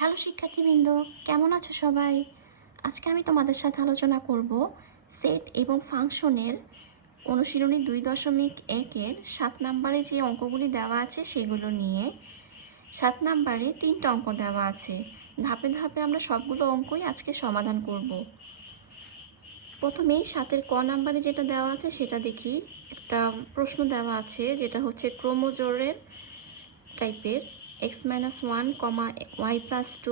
Hello শিক্ষার্থীবৃন্দ, কেমন আছো সবাই? আজকে আমি তোমাদের সাথে আলোচনা করব সেট এবং ফাংশনের অনুশীলনী 2.1-এর 7 নম্বরে যে অঙ্কগুলি দেওয়া আছে সেগুলো নিয়ে। 7 নম্বরে 3টা অঙ্ক দেওয়া আছে। ধাপে ধাপে আমরা সবগুলো অঙ্কই আজকে সমাধান করব। প্রথমেই 7-এর ক নাম্বারে যেটা দেওয়া আছে সেটা দেখি। একটা প্রশ্ন দেওয়া আছে যেটা হচ্ছে ক্রোমোজোরের টাইপের x-1, y+2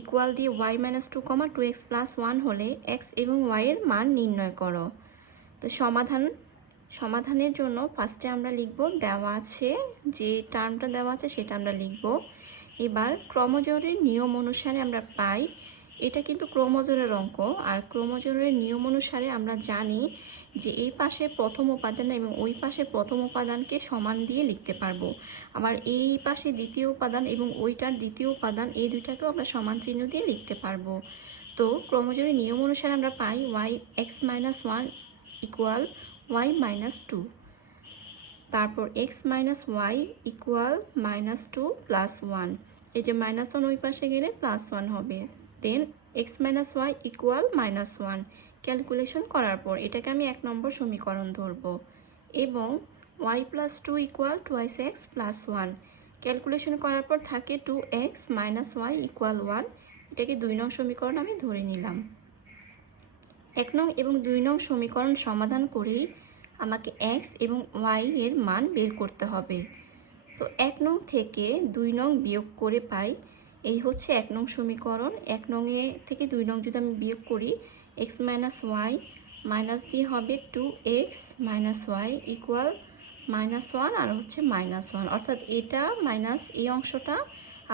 ইকুয়াল দিয়ে y-2, 2x + 1 হলে x এবং y এর মান নির্ণয় করো। তো সমাধানের জন্য ফার্স্টে আমরা লিখব দেওয়া আছে যে টার্মটা দেওয়া আছে সেটা আমরা লিখব। এবার ক্রোমোজোরের নিয়ম অনুসারে আমরা পাই, এটা কিন্তু ক্রোমোজোরের অঙ্ক, আর ক্রোমোজোরের নিয়ম অনুসারে আমরা জানি যে এই পাশে প্রথম উপাদান এবং ওই পাশে প্রথম উপাদানকে সমান দিয়ে লিখতে পারবো। আবার এই পাশে দ্বিতীয় উপাদান এবং ওইটার দ্বিতীয় উপাদান, এই দুইটাকেও আমরা সমান চিহ্ন দিয়ে লিখতে পারবো। তো ক্রোমোজোরের নিয়ম অনুসারে আমরা পাই x-1 ইকুয়াল y-2, তারপর x-y ইকুয়াল -2 + 1, এই যে -1 ওই পাশে গেলে +1 হবে। দেন x-y ইকুয়াল -1 ক্যালকুলেশন করার পর এটাকে আমি 1 নম্বর সমীকরণ ধরব। এবং y+2 ইকুয়াল 2x + 1 ক্যালকুলেশন করার পর থাকে 2x - y ইকুয়াল 1, এটাকে 2 নং সমীকরণ আমি ধরে নিলাম। 1 নং এবং 2 নং সমীকরণ সমাধান করেই আমাকে x এবং y এর মান বের করতে হবে। তো 1 নং থেকে 2 নং বিয়োগ করে পাই, এই হচ্ছে 1 নং সমীকরণ। 1 নংয়ে থেকে 2 নং যদি আমি বিয়োগ করি, x - y মাইনাস দিয়ে হবে 2x - y ইকুয়াল -1 আর হচ্ছে -1, অর্থাৎ এটা মাইনাস এই অংশটা,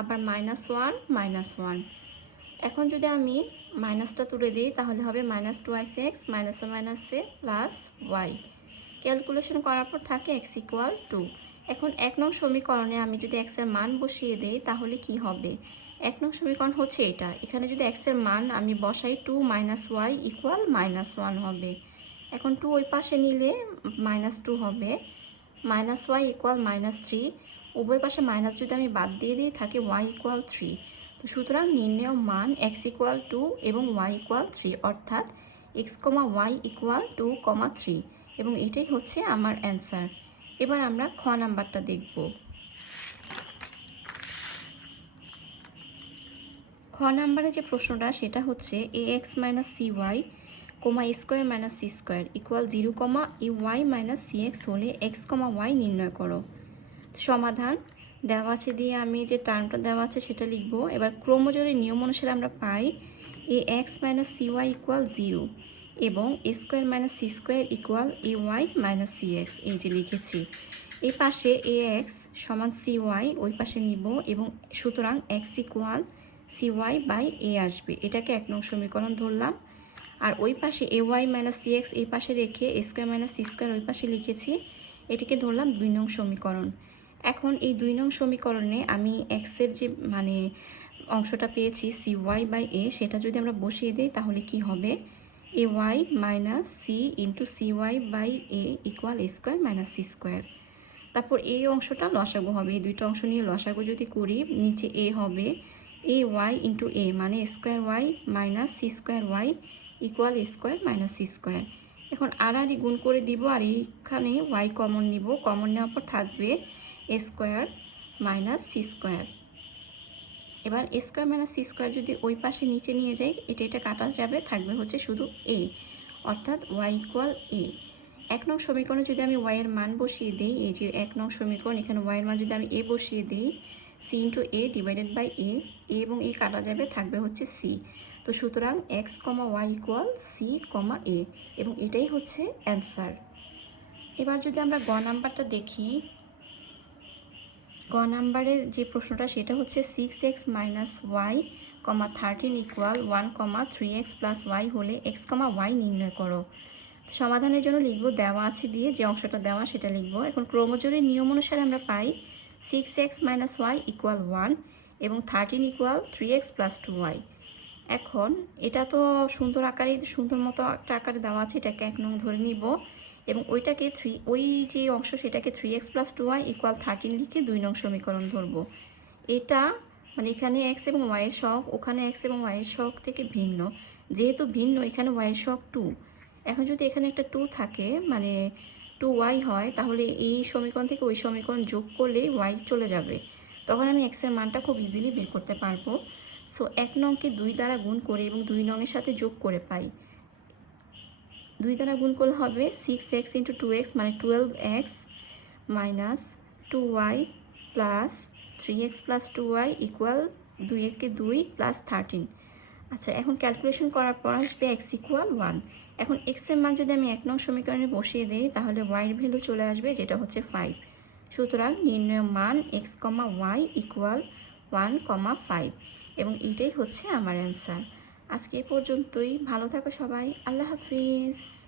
আবার -1 -1। এখন যদি আমি মাইনাসটা তুলে দিই তাহলে হবে -2x -a plus y calculation করার পর থাকে x ইকুয়াল 2। এখন 1 নং সমীকরণে আমি যদি x এর মান বসিয়ে দেই তাহলে কি হবে? 1 নং সমীকরণ হচ্ছে এটা, এখানে যদি x এর মান আমি বসাই 2 - y ইকুয়াল -1 হবে। এখন 2 ওই পাশে নিলে -2 হবে, -y ইকুয়াল -3, উভয় পাশে মাইনাস যদি আমি বাদ দিয়ে দিই থাকে y ইকুয়াল 3। তো সুতরাং নির্ণেয় মান x ইকুয়াল 2 এবং y ইকুয়াল 3, অর্থাৎ x, y ইকুয়াল 2, 3, এবং এটাই হচ্ছে আমার অ্যান্সার। এবার আমরা খ নাম্বারটা দেখব। খ নাম্বারে যে প্রশ্নটা সেটা হচ্ছে ax - cy, a² - c² equal 0, ay - cx হলে x, y নির্ণয় করো। সমাধান দেওয়া আছে দিয়ে আমি যে টার্মটা দেওয়া আছে সেটা লিখব। এবার ক্রোমোজোরের নিয়ম অনুসারে আমরা পাই ax - cy ইকুয়াল 0 এবং a² - c² equal ay - cx, এই যে লিখেছি। এই পাশে ax সমান cy ওই পাশে নিব এবং সুতরাং x ইকুয়াল cy/a আসবে, এটাকে 1 নং সমীকরণ ধরলাম। আর ওই পাশে ay - cx এই পাশে রেখে a² - c² ওই পাশে লিখেছি, এটিকে ধরলাম 2 নং সমীকরণ। এখন এই 2 নং সমীকরণে আমি x এর যে অংশটা পেয়েছি cy/a, সেটা যদি আমরা বসিয়ে দিই তাহলে কি হবে? ay - c × cy/a equal a² - c²। তারপর এই অংশটা লসাগু হবে, এই দুইটা অংশ নিয়ে লসাগু যদি করি নিচে a হবে ay × a মানে a² - c² equal a² - c²। এখন আর গুণ করে দিব আর এইখানে y কমন নিব, কমন নেওয়ার পর থাকবে a² - c²। এবার a² - c² যদি ওই পাশে নিচে নিয়ে যাই এটা কাটা যাবে, থাকবে হচ্ছে শুধু a, অর্থাৎ y ইকুয়াল a। 1 নং সমীকরণে যদি আমি y এর মান বসিয়ে দিই, এই যে 1 নং সমীকরণ, এখানে y এর মান যদি আমি a বসিয়ে দিই c × a divided by a এবং a কাটা যাবে, থাকবে হচ্ছে c। তো সুতরাং x, y equal c, a, এবং এটাই হচ্ছে অ্যান্সার। এবার যদি আমরা গ নাম্বারটা দেখি, গ নাম্বারের যে প্রশ্নটা সেটা হচ্ছে 6x - y, 13 equal 1, 3x + y হলে x, y নির্ণয় করো। সমাধানের জন্য লিখব দেওয়া আছে দিয়ে যে অংশটা দেওয়া সেটা লিখব। এখন ক্রোমোজোরের নিয়ম অনুসারে আমরা পাই 6x - y ইকুয়াল 1 এবং 13 ইকুয়াল 3x + 2y। এখন এটা তো সুন্দর আকারে, সুন্দর মতো একটা আকারে দেওয়া আছে, এটাকে 1 নং ধরে নিব এবং ওইটাকে ওই যে অংশ সেটাকে 3x + 2y ইকুয়াল 13 লিখে 2 নং সমীকরণ ধরব। এটা মানে এখানে এক্স এবং ওয়াইয়ের সহগ, ওখানে এক্স এবং ওয়াইয়ের সহগ থেকে ভিন্ন। যেহেতু ভিন্ন, এখানে ওয়াইয়ের সহগ 2। এখন যদি এখানে একটা 2 থাকে, মানে 2y হয়, তাহলে এই সমীকরণ থেকে ওই সমীকরণ যোগ করলেই ওয়াই চলে যাবে। তখন আমি এক্সের মানটা খুব ইজিলি বের করতে পারবো। সো 1 নংকে 2 দ্বারা গুণ করে এবং 2 নংয়ের সাথে যোগ করে পাই। 2 দ্বারা গুণ করলে হবে 6x × 2x মানে 12x minus 2y plus 3x plus 2y equal 2 একে 2 প্লাস 13। আচ্ছা, এখন ক্যালকুলেশন করার পর আসবে x ইকুয়াল 1। এখন x এর মান যদি আমি 1 নং সমীকরণে বসিয়ে দিই, তাহলে y এর ভ্যালু চলে আসবে, যেটা হচ্ছে 5। সুতরাং নির্ণয় মান x, y ইকুয়াল 1, 5, এবং এইটাই হচ্ছে আমার অ্যান্সার। আজকে এ পর্যন্তই। ভালো থাকো সবাই। আল্লাহ হাফিজ।